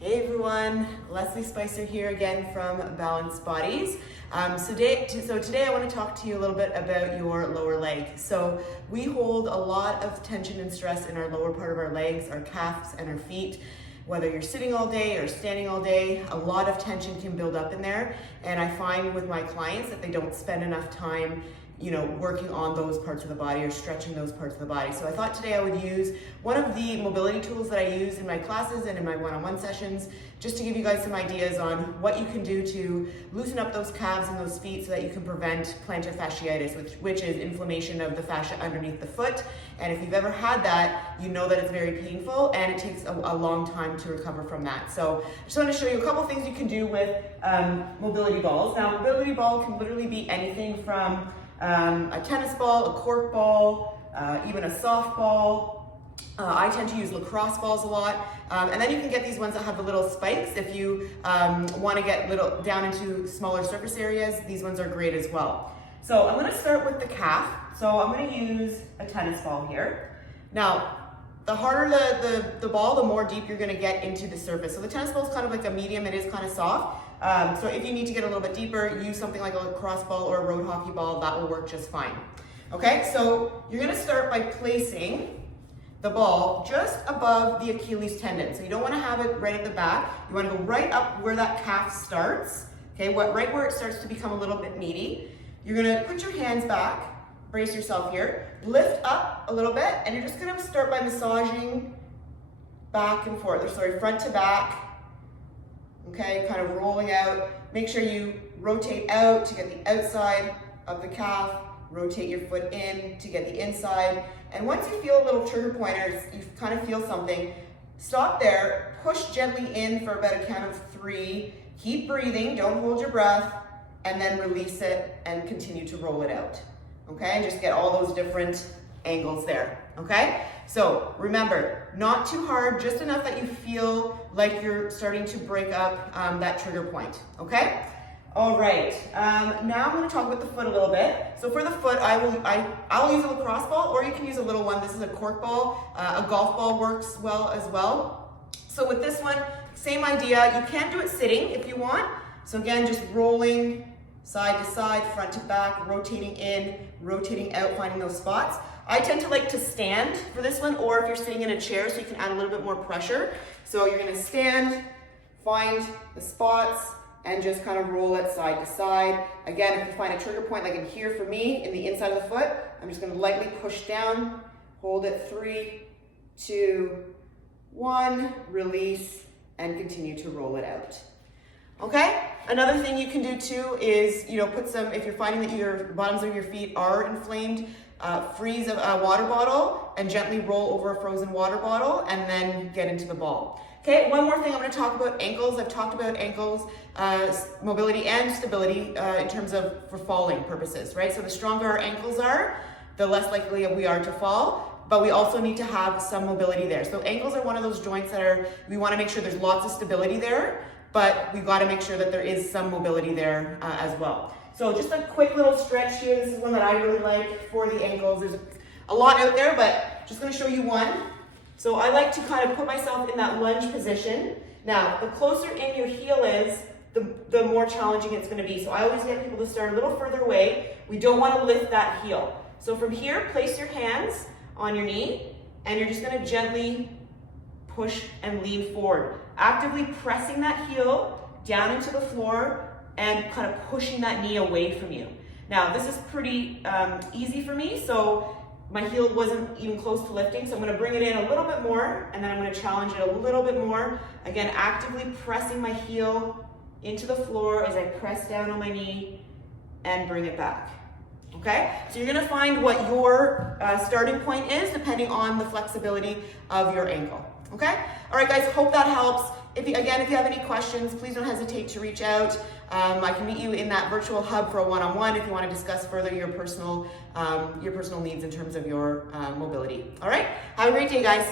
Hey everyone, Leslie Spicer here again from Balanced Bodies. So today I want to talk to you a little bit about your lower leg. So we hold a lot of tension and stress in our lower part of our legs, our calves and our feet. Whether you're sitting all day or standing all day, a lot of tension can build up in there. And I find with my clients that they don't spend enough time working on those parts of the body or stretching those parts of the body. So I thought today I would use one of the mobility tools that I use in my classes and in my one-on-one sessions, just to give you guys some ideas on what you can do to loosen up those calves and those feet so that you can prevent plantar fasciitis, which is inflammation of the fascia underneath the foot. And if you've ever had that, you know that it's very painful and it takes a long time to recover from that. So I just want to show you a couple things you can do with mobility balls. Now, mobility ball can literally be anything from a tennis ball, a cork ball, even a softball. I tend to use lacrosse balls a lot. And then you can get these ones that have the little spikes. If you want to get down into smaller surface areas, these ones are great as well. So I'm going to start with the calf. So I'm going to use a tennis ball here. Now, the harder the ball, the more deep you're going to get into the surface. So the tennis ball is kind of like a medium, it is kind of soft. So if you need to get a little bit deeper, use something like a lacrosse ball or a road hockey ball, that will work just fine. Okay, so you're going to start by placing the ball just above the Achilles tendon. So you don't want to have it right at the back. You want to go right up where that calf starts. Okay, right where it starts to become a little bit meaty. You're going to put your hands back, brace yourself here, lift up a little bit, and you're just going to start by massaging back and forth, or sorry, front to back. Okay, kind of rolling out. Make sure you rotate out to get the outside of the calf, rotate your foot in to get the inside. And once you feel a little trigger point, or you kind of feel something, stop there, push gently in for about a count of 3, keep breathing, don't hold your breath, and then release it and continue to roll it out. Okay, and just get all those different angles there. Okay, so remember, not too hard, just enough that you feel like you're starting to break up that trigger point. Okay. All right. Now I'm going to talk about the foot a little bit. So for the foot, I'll use a lacrosse ball, or you can use a little one. This is a cork ball. A golf ball works well as well. So with this one, same idea. You can do it sitting if you want. So again, just rolling side to side, front to back, rotating in, rotating out, finding those spots. I tend to like to stand for this one, or if you're sitting in a chair, so you can add a little bit more pressure. So you're going to stand, find the spots, and just kind of roll it side to side. Again, if you find a trigger point, like in here for me, in the inside of the foot, I'm just going to lightly push down, hold it 3, 2, 1, release, and continue to roll it out. Okay? Another thing you can do too is, put some, if you're finding that your bottoms of your feet are inflamed, freeze a water bottle and gently roll over a frozen water bottle and then get into the ball. Okay, one more thing I'm going to talk about ankles. I've talked about ankles, mobility and stability in terms of for falling purposes, right? So the stronger our ankles are, the less likely we are to fall, but we also need to have some mobility there. So ankles are one of those joints that we want to make sure there's lots of stability there, but we've got to make sure that there is some mobility there as well. So just a quick little stretch here. This is one that I really like for the ankles. There's a lot out there, but just going to show you one. So I like to kind of put myself in that lunge position. Now, the closer in your heel is, the more challenging it's going to be. So I always get people to start a little further away. We don't want to lift that heel. So from here, place your hands on your knee, and you're just going to gently push and lean forward, actively pressing that heel down into the floor and kind of pushing that knee away from you. Now, this is pretty easy for me, so my heel wasn't even close to lifting, so I'm going to bring it in a little bit more, and then I'm going to challenge it a little bit more. Again, actively pressing my heel into the floor as I press down on my knee and bring it back. Okay, so you're going to find what your starting point is depending on the flexibility of your ankle. Okay, all right guys, hope that helps. If you have any questions, please don't hesitate to reach out. I can meet you in that virtual hub for a one-on-one if you want to discuss further your personal needs in terms of your mobility. All right, have a great day, guys.